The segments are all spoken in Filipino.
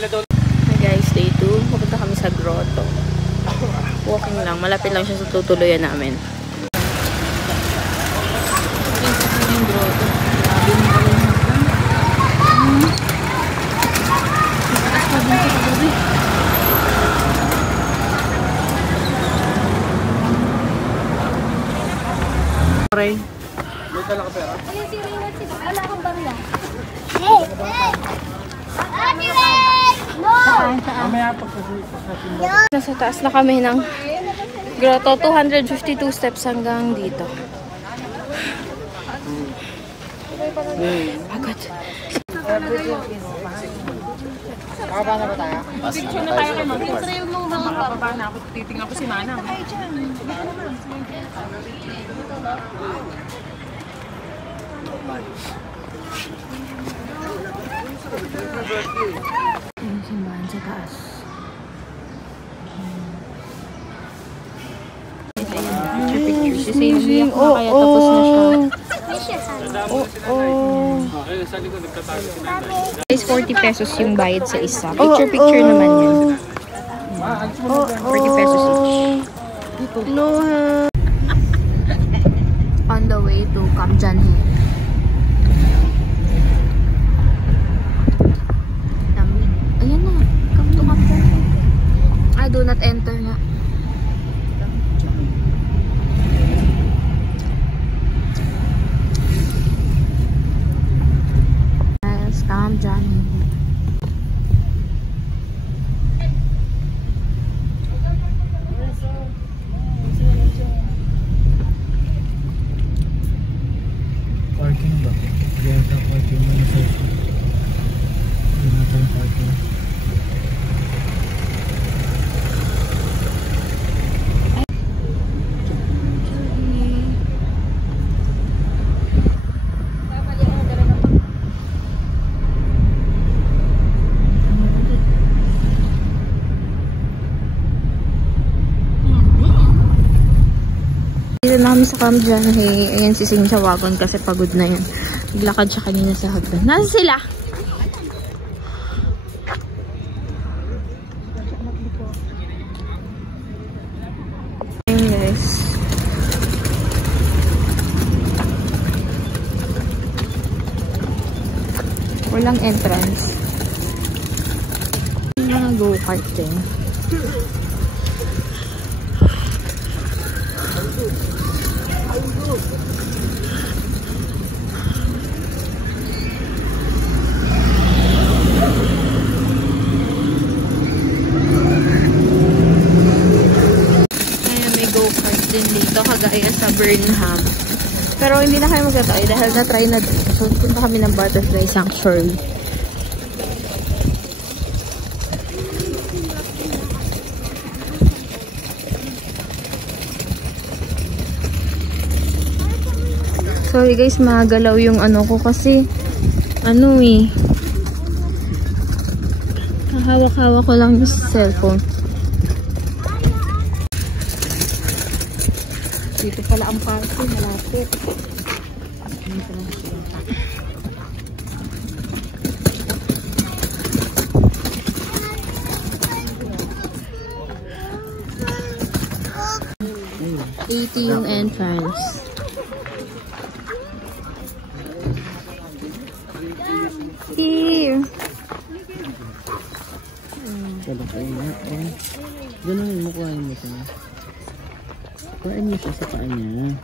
Hi guys, day 2. Pupunta kami sa grotto. Walking lang. Malapit lang siya sa tutuluyan namin. Yung grotto. Grabe yung galing hanggang. Mataas pa din sa kagabi. Aray. May tala ka pera? Wala akong barila. Nasa taas na kami ng grotto. 252 steps hanggang dito. Pagod. Baba na ba tayo? Picture na tayo kay Mami. Picture yung mga baba na ako. Titingnan ko si Manang. Ay, dyan. Yung simbahan sa taas. Picture. Si Sailing ako na kaya tapos na siya. Guys, 40 pesos yung bayad sa isa. Picture naman yan. 40 pesos each. On the way to Camp Janhe. Ayan na. Come to Camp Janhe. I do not enter nga. Yes, Camp Janhe. Parking ba? Kaya sa parking mo na sa parking. Dito na kami sa Camp Janhe. Ayan si Sing sa wagon kasi pagod na yan. Naglakad siya kanina sa hagdan. Nasa sila? Ayan guys. Walang entrance. Mga go-kart din. Din dito kagaya sa Burnham. Pero hindi na kayo magtatay dahil na-try na dito. So punta kami ng Butterfly Sanctuary. Sorry guys, magalaw yung ano ko kasi ano eh. Hawak-hawak ko lang yung cellphone. Dito pala ang parking, malapit. $80 yung entrance. Here. Ganun mo kuhain mo siya. Kuhain mo siya sa paa niya.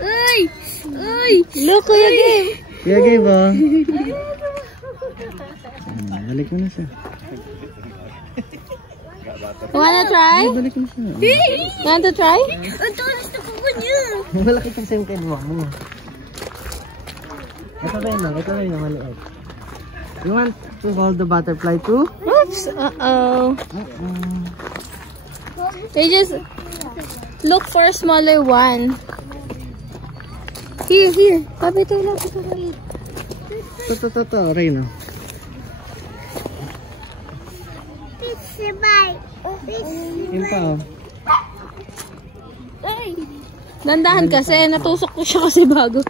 Ay! Ay! Look, Kuya Gabe! Kuya Gabe ba? Balik mo na siya. Wanna try? Balik mo siya. Want to try? Ito, gusto ko po niya. Malaki kasi yung kinuha mo. Ito rin na maliit. You want to hold the butterfly too? Oops! Uh-oh. They just look for a smaller one. Here. Lapit tayo. Ito, Reyna. Yun pa, oh. Dandahan kasi, natusok ko siya kasi bago.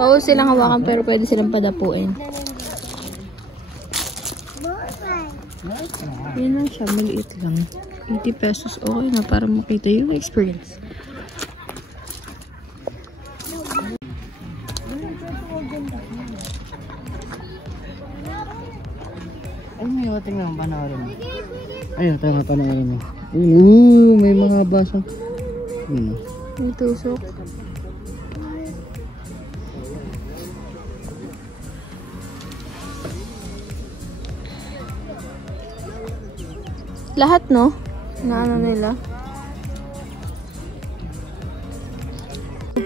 Oo, silang hawakan pero pwede silang padapuin. Yan lang siya, maliit lang. 80 pesos, okay na para makita yung experience. Ay, may tingnan, panoorin mo. Ayun, tama, panoorin mo. Ooh, may mga basang. May tusok. Lahat, no? Na ano nila.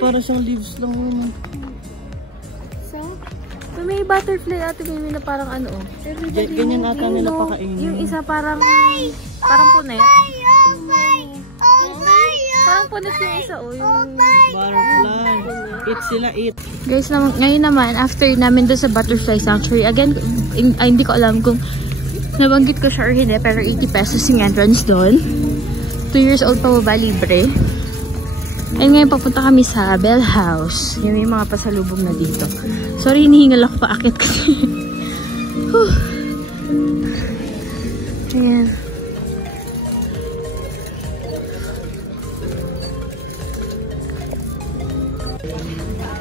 Para siyang leaves lang yun. So, may butterfly ate may na parang ano, oh. Ganyan ata nila pakainin. Yung isa parang punet. Parang punet yung isa, oh. Yung Butterfly. Eat sila, eat. guys, ngayon naman, after namin doon sa butterfly sanctuary, again, hindi ko alam kung nabanggit ko siya or hindi, pero 80 pesos yung entrance doon. 2 years old pa ba, libre. And ngayon papunta kami sa Bell House. Yung may mga pasalubong na dito. Sorry, hinihingal ako paakit kasi. Ayan.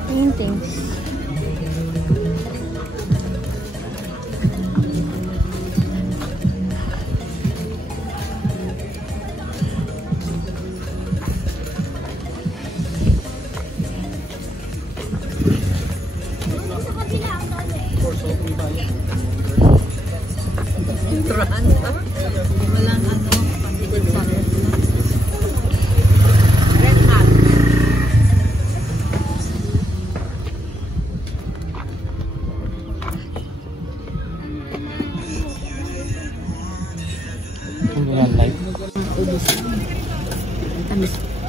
Paintings.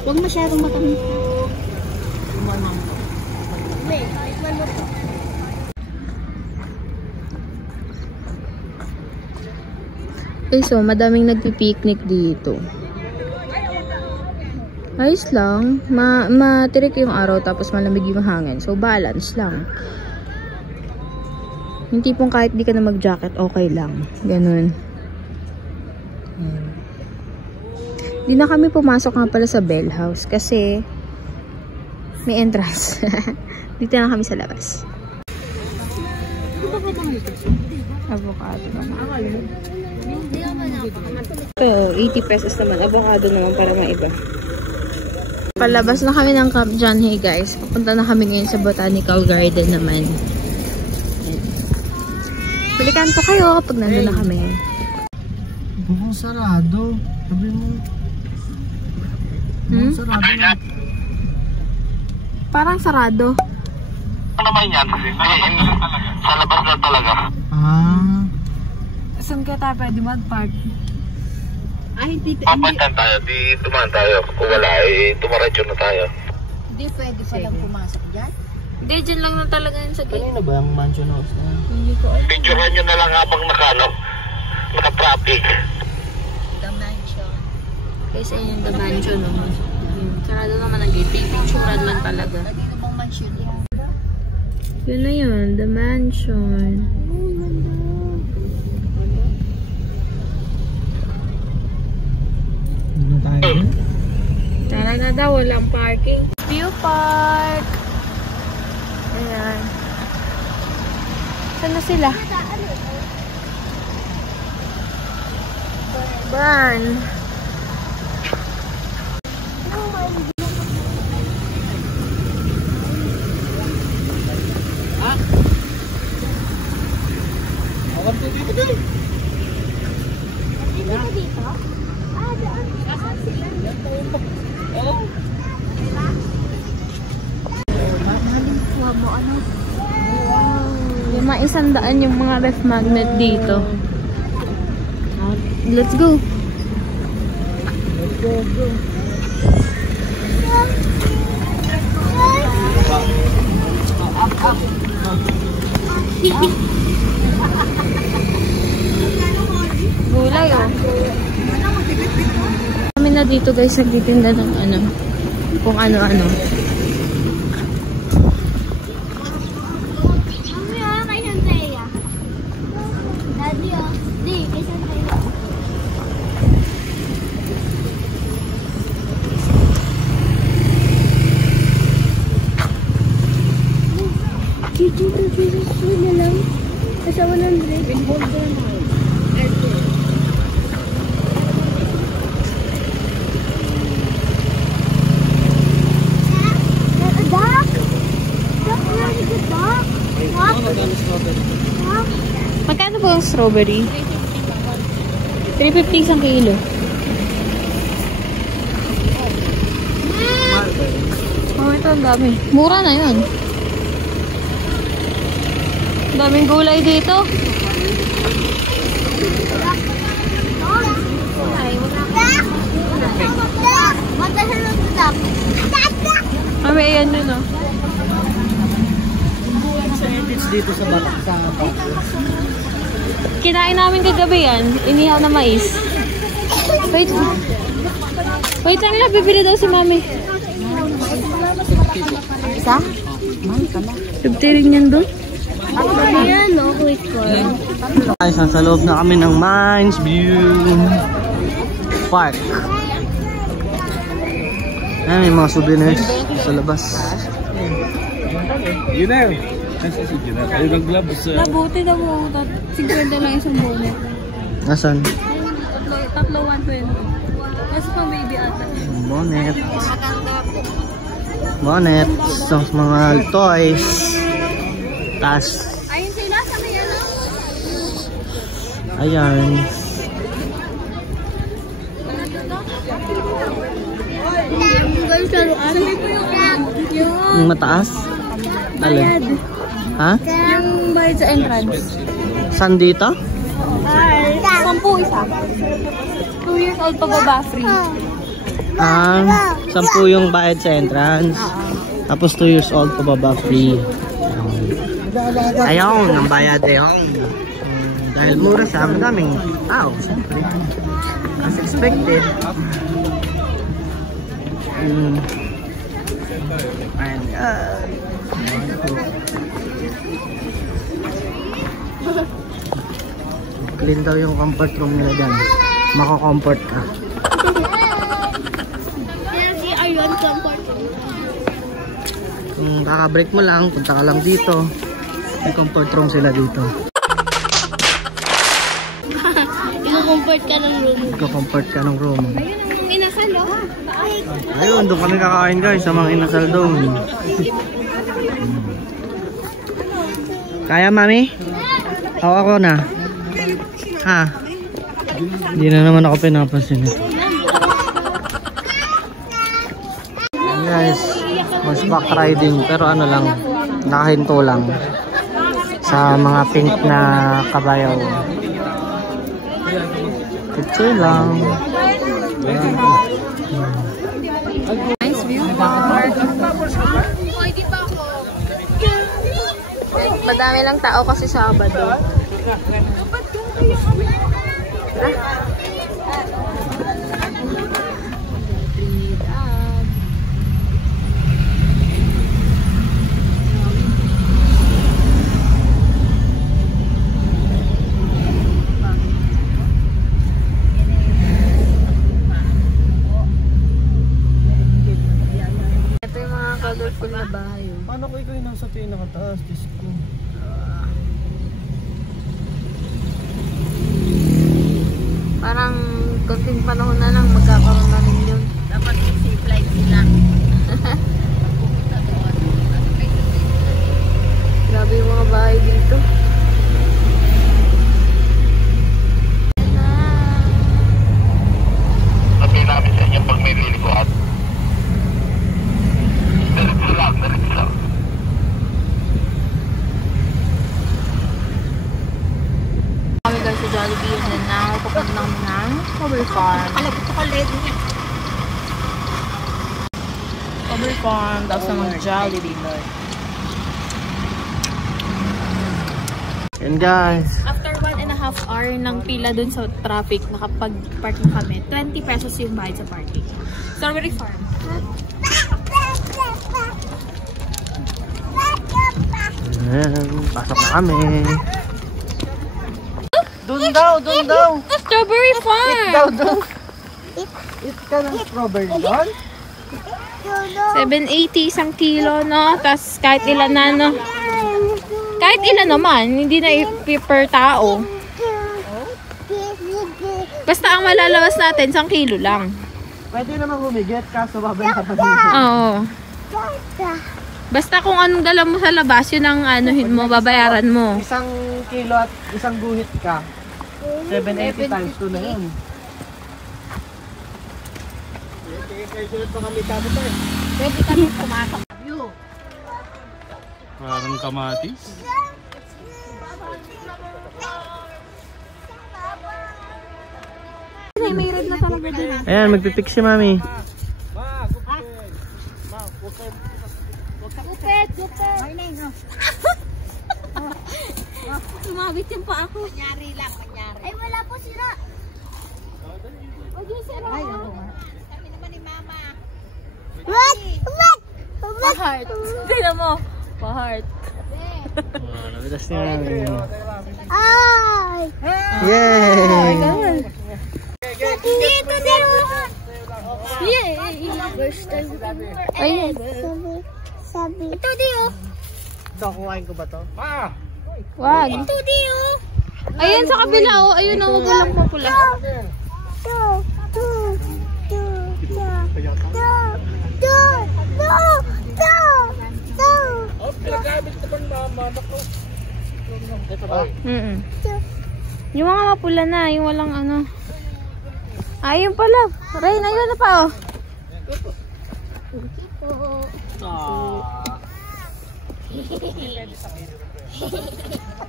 Huwag masyadong matamis. Okay, so madaming nagpi-picnic dito. Ayos lang. Matirik yung araw tapos malamig yung hangin. So balance lang. Yung tipong kahit di ka na mag-jacket, okay lang. Ganun. Di na kami pumasok nga pala sa Bell House kasi may entrance. Dito na kami sa labas. Avocado naman. So, 80 pesos naman. Avocado naman para maiba. Palabas na kami ng Camp John Hay, guys. Papunta na kami ngayon sa Botanical Garden naman. Balikan po kayo kapag nandun na kami. Bukong sarado. Sabi mo. Sarado. Parang sarado. Ano naman yan? Sa labas na talaga. Saan kaya tayo pwede mag-park? Papantan tayo, di tumaan tayo. Kung wala, tumaradyo na tayo. Hindi pwede palang pumasok dyan? Hindi, dyan lang na talaga yun sa gate. Kanina ba ang mansion house na? Hindi ko alam. Picturean nyo na lang habang naka-traffic. The mansion. Kasi yun yung the mansion. Sarado naman ang gate. Picturean lang talaga. Dito bang mansion yan? Yun na yun, the mansion. Ano tayo? Tara na daw, walang parking. View Park! Ayan. Saan na sila? Burn! mga 100 yung mga ref magnet dito. Let's go. Gulay, oh. Kami na dito, guys, nagtitinda ng ano, kung ano-ano. Magkano po ang strawberry? 350 isang kilo. Oh, ito ang dami. Mura na yun. Daming gulay dito. Kami, ayan yun, oh. Dito sa batak sa Kinain namin kagabi yan. Inihaw na mais. Wait. Wait lang lang. Bibili daw si mami. Isa? 50 rin yan doon. Ayan, no? Wait for. Guys, nasa loob na kami ng Mines View Park. Ayan, may mga souvenirs sa labas. Yun na yun. Ayun ang gloves. Nabuti na mo. 50 lang isang bonnet. Nasaan? Tatlo 120. Kasi pang baby ata. Bonnet. Bonnet. So, mga toys. Tas. Ayun sila sa may ano? Ayan. Yung mataas? Alin? Ha? Yung bayad sa entrance. Saan dito? 10 isa. 2 years old pababa free. 10 yung bayad sa entrance. Tapos 2 years old pababa free. Ayun, ang bayad ayun. Dahil mura sa daming tao, siyempre. As expected. And clean daw yung comfort room nila dyan. Mako-comfort ka. Ayun, comfort. Kung kaka-break mo lang, punta ka lang dito. May comfort room sila dito. Iko-comfort ka ng room. Iko-comfort ka ng room. Ayun ang inasal, oh. Ayun, doon kami kakain guys sa mga inasal doon. Kaya mami? Hawak ko na. Ha? Hindi na naman ako pinapansin. Ayan guys, horseback riding pero ano lang, nakahinto lang sa mga pink na kabayaw. Picture lang. Nice view. Madami lang tao kasi Sabado. Ito yung mga colorful na bahay. Paano ko ikaw yung nasa pinakataas? Diyos ko. Parang konting panahon na lang magkakaroon na rin yun. Dapat yung safe flight sila. Grabe yung mga bahay dito. Sabi namin sa inyo pag may lilikuan. Diretso lang, diretso lang. Farm. Strawberry Farm. Tapos naman Jollibee. And guys, After 1.5 hour ng pila dun sa traffic, nakapag-parking kami. 20 pesos yung bayad sa parking. Strawberry Farm. ayan, pasok na kami. Doon daw. Strawberry Farm! Eat ka ng strawberry doon? 780 isang kilo, no? Tapos kahit ilan na, no? Kahit ilan naman, hindi na per tao. Basta ang malalabas natin, 1 kilo lang. Pwede naman humigit, kaso babayaran mo. Oo. Basta kung anong dala mo sa labas, yun ang anuhin mo, babayaran mo. 1 kilo at 1 guhit ka. 780 times 2 na yun. Pwede kami pumasok. Parang kamatis. May red na talaga din. Ayan, magpipick si mami. Gupet! Sumabit yung pa ako. Manyari. Ay, wala po sila. Huwag yung sira. Kami naman ni Mama. What? Pa-heart. Tignan mo. Pa-heart. Nabitas ni mami. Ay! Yay! Dito, dito. Ayun. Sabi. Ito, Dio. Ito, kuhain ko ba to? Wag. Ito, Dio. Ayun sa kabila, oh. Ayun, oh. Walang mapula. Yung mga mapula na, yung walang ano. Ayun pala. Rain, ayun na pa, oh.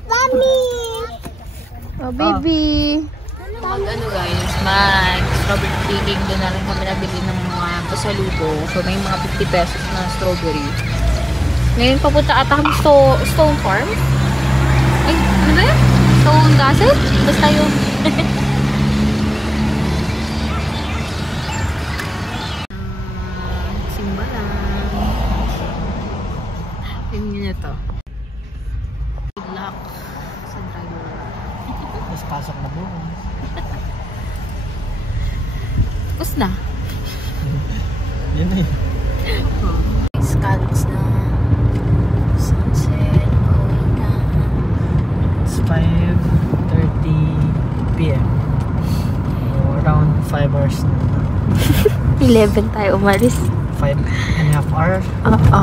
Mami. Oh, baby. Ano guys, mag-strawberry picking. Doon na rin kami nabili ng mga pasalubong. So, may mga 50 pesos na strawberry. Ngayon, papunta ata kami Stone Farm. Ay, ano ba yun? Stone Gazette? Basta yung... Simba lang. Tingnan nyo to. Good luck sa driver. Mas pasok na po. Tapos na. Yan eh. Scarlets na. Sunset. Pauwi na. It's 5:30 PM. Around 5 hours na. 11 tayo umalis. 5.5 hours. Oo.